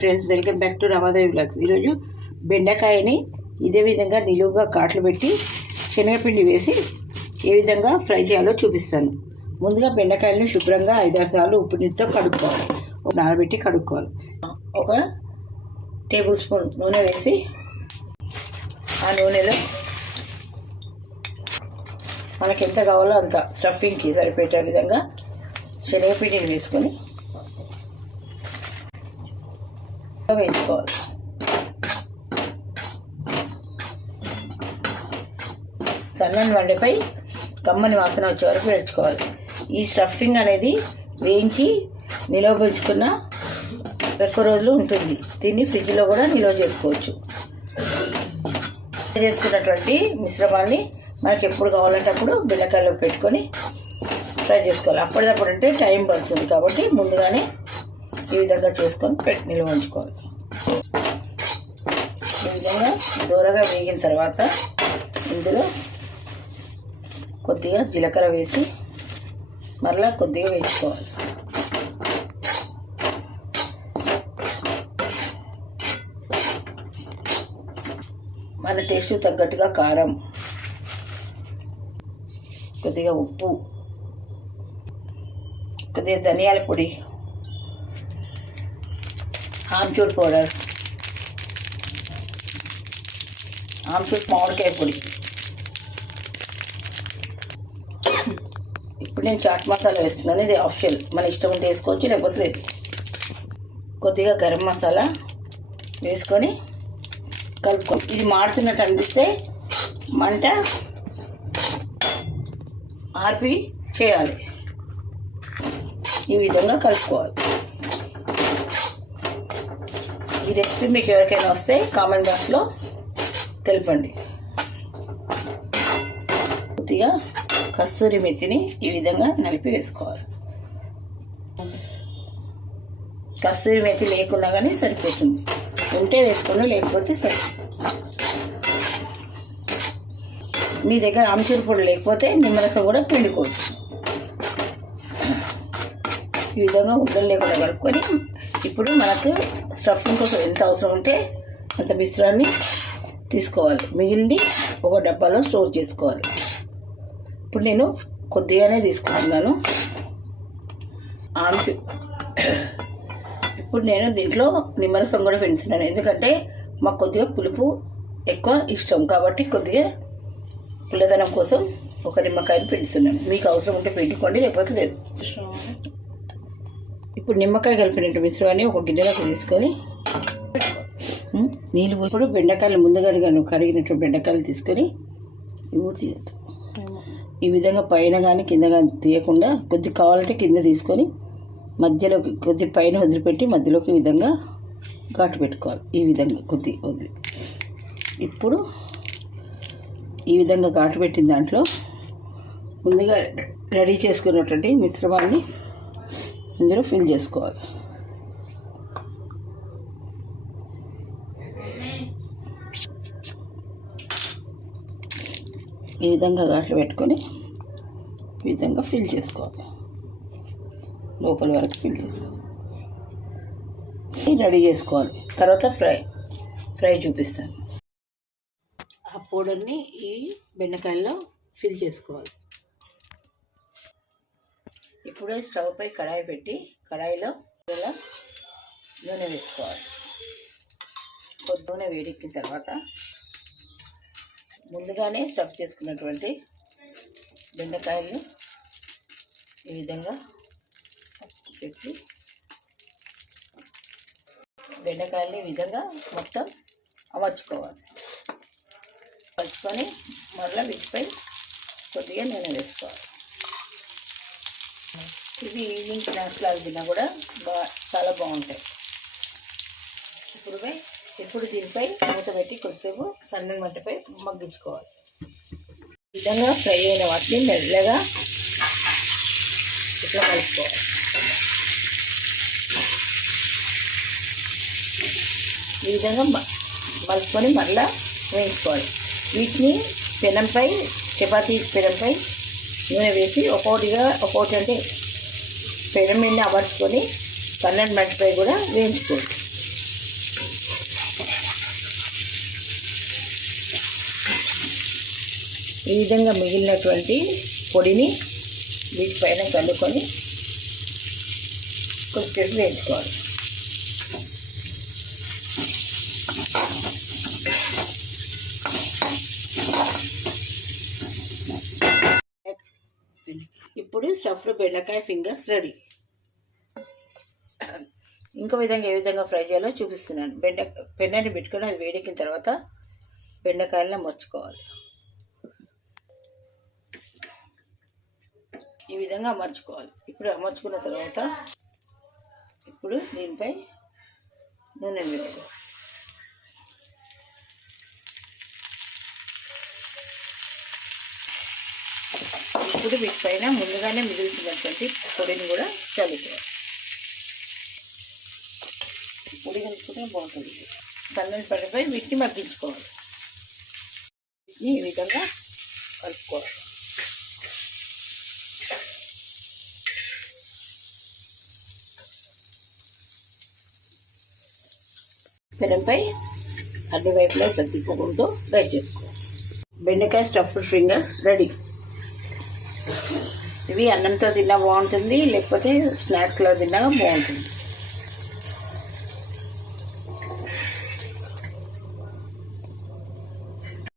Friends welcome back to Ramadevi blog ఈరోజు బెండకాయని ఇదే విధంగా నిలువుగా కాట్లు పెట్టి శనగపిండి వేసి ఏ విధంగా ఫ్రై చేయాలో చూపిస్తాను. ముందుగా బెండకాయలను శుభ్రంగా ఐదారు సార్లు ఉప్పు నీటితో కడుక్కోవాలి. ఒక నానబెట్టి కడుక్కోవాలి. ఒక టేబుల్ స్పూన్ నూనె వేసి ఆ నూనెలో మనకి ఎంత కావాలో అంత స్టఫింగ్కి సరిపెట్టే విధంగా శనగపిండిని వేసుకొని వేసుకోవాలి సన్నని వండపై కమ్మని వాసన వచ్చే వరకు వేర్చుకోవాలి ఈ స్టఫింగ్ అనేది వేయించి నిలవ పెంచుకున్న ఎక్కువ రోజులు ఉంటుంది. దీన్ని ఫ్రిడ్జ్లో కూడా నిల్వ చేసుకోవచ్చు. చేసుకున్నటువంటి మిశ్రమాన్ని మనకి ఎప్పుడు కావాలంటే అప్పుడు బిల్లకాయలో పెట్టుకొని ఫ్రై చేసుకోవాలి. అప్పటిదప్పుడు అంటే టైం పడుతుంది కాబట్టి ముందుగానే ఈ విధంగా చేసుకొని పెట్టి నిల్వ ఉంచుకోవాలి. ఈ విధంగా దూరగా వేగిన తర్వాత ఇందులో కొద్దిగా జీలకర్ర వేసి మరలా కొద్దిగా వేసుకోవాలి మన టేస్ట్ తగ్గట్టుగా కారం కొద్దిగా ఉప్పు కొద్దిగా ధనియాల పొడి ఆమ్చూర్ పౌడర్. ఆమ్చూర్ మామిడికాయ పొడి. ఇప్పుడు నేను చాట్ మసాలా వేస్తున్నాను. ఇది ఆప్షనల్. మన ఇష్టం ఉంటే వేసుకోవచ్చు లేకపోతే లేదు. కొద్దిగా గరం మసాలా వేసుకొని కలుపుకో. ఇది మాడుతున్నట్టు అనిపిస్తే మంట ఆర్పి చేయాలి. ఈ విధంగా కలుపుకోవాలి. ఈ రెసిపీ మీకు ఎవరికైనా వస్తే కామెంట్ బాక్స్లో తెలపండి. కొద్దిగా కస్తూరి మెత్తిని ఈ విధంగా నలిపి వేసుకోవాలి. కస్తూరి మెత్తి లేకున్నా కానీ సరిపోతుంది. ఉంటే వేసుకోండి లేకపోతే సరి మీ దగ్గర ఆమ్చూరు పొడి లేకపోతే నిమ్మరసం కూడా పిండుకోవచ్చు. ఈ విధంగా ఉండలు లేకుండా కలుపుకొని ఇప్పుడు మనకు స్టఫింగ్ కోసం ఎంత అవసరం ఉంటే అంత మిశ్రాన్ని తీసుకోవాలి. మిగిలింది ఒక డబ్బాలో స్టోర్ చేసుకోవాలి. ఇప్పుడు నేను కొద్దిగానే తీసుకుంటున్నాను. ఆమ్చు ఇప్పుడు నేను దీంట్లో నిమ్మరసం కూడా పెంచుతున్నాను ఎందుకంటే మాకు కొద్దిగా పులుపు ఎక్కువ ఇష్టం కాబట్టి కొద్దిగా పుల్లదనం కోసం ఒక నిమ్మకాయని పెంచుతున్నాను మీకు అవసరం ఉంటే పెట్టుకోండి లేకపోతే లేదు. ఇప్పుడు నిమ్మకాయ కలిపినట్టు మిశ్రమాన్ని ఒక గిన్నెలోకి తీసుకొని నీళ్ళు పోసి బెండకాయలు ముందుగా కరిగినట్టు బెండకాయలు తీసుకొని ఇవి తీయద్దు. ఈ విధంగా పైన కానీ కింద కానీ తీయకుండా కొద్ది కావాలంటే కింద తీసుకొని మధ్యలోకి కొద్ది పైన వదిలిపెట్టి మధ్యలోకి విధంగా ఘాటు పెట్టుకోవాలి. ఈ విధంగా కొద్ది వదిలి. ఇప్పుడు ఈ విధంగా ఘాటు పెట్టిన దాంట్లో ముందుగా రెడీ చేసుకున్నటువంటి మిశ్రమాన్ని ఇందులో ఫిల్ చేసుకోవాలి. ఈ విధంగా ఘాట్లు పెట్టుకొని ఈ విధంగా ఫిల్ చేసుకోవాలి. లోపల వరకు ఫిల్ చేసుకోవాలి. రెడీ చేసుకోవాలి. తర్వాత ఫ్రై ఫ్రై చూపిస్తాను. ఆ పౌడర్ని ఈ బెండకాయల్లో ఫిల్ చేసుకోవాలి. ఇప్పుడే స్టవ్ పై కడాయి పెట్టి కడాయిలో ఇలా నూనె వేసుకోవాలి. కొద్ది నూనె వేడెక్కిన తర్వాత ముందుగానే స్టఫ్ చేసుకున్నటువంటి బెండకాయలు ఈ విధంగా పెట్టి బెండకాయలు ఈ విధంగా మొత్తం అమర్చుకోవాలి. అమర్చుకొని మరలా వీటిపై కొద్దిగా నూనె వేసుకోవాలి. ఇవి ఈవినింగ్ స్నాక్స్ లాగా తిన్నా కూడా బా చాలా బాగుంటాయి. ఇప్పుడు ఇప్పుడు దీనిపై మూత పెట్టి కొద్దిసేపు సన్నని మంటపై మగ్గించుకోవాలి. ఈ విధంగా ఫ్రై అయిన వాటిని మెల్లగా ఇట్లా కలుపుకోవాలి. ఈ విధంగా మ- మలుపుకొని వేయించుకోవాలి. వీటిని పెనంపై చపాతీ పెనంపై నూనె వేసి ఒక్కోటిగా ఒక్కోటి అంటే పెనం మీద అమర్చుకొని పన్నెండు మిరపకాయ కూడా వేయించుకోండి. ఈ విధంగా మిగిలినటువంటి పొడిని వీటిపైన కలుపుకొని కొంచెం వేయించుకోవాలి. స్టఫ్డ్ బెండకాయ ఫింగర్స్ రెడీ ఇంకో విధంగా ఏ విధంగా ఫ్రై చేయాలో చూపిస్తున్నాను. బెండ పెన్నని పెట్టుకొని అది వేడెక్కిన తర్వాత బెండకాయలను అమర్చుకోవాలి ఈ విధంగా అమర్చుకోవాలి ఇప్పుడు అమర్చుకున్న తర్వాత ఇప్పుడు దీనిపై నూనె వేసుకోవాలి. ఇప్పుడు వీటిపైన ముందుగానే మిగిలినటువంటి పొడిని కూడా చల్లుకోవాలి పొడి కలుపుకుంటే బాగుంటుంది. సన్నని పడిపై వీటిని మగ్గించుకోవాలి. ఈ విధంగా కలుపుకోవాలి. పెనంపై అన్ని వైపులా ఇట్లా ఫ్రై చేసుకోవాలి. బెండకాయ స్టఫ్డ్ ఫింగర్స్ రెడీ ఇవి అన్నంతో తిన్నా బాగుంటుంది లేకపోతే స్నాక్స్లో తిన్నా బాగుంటుంది.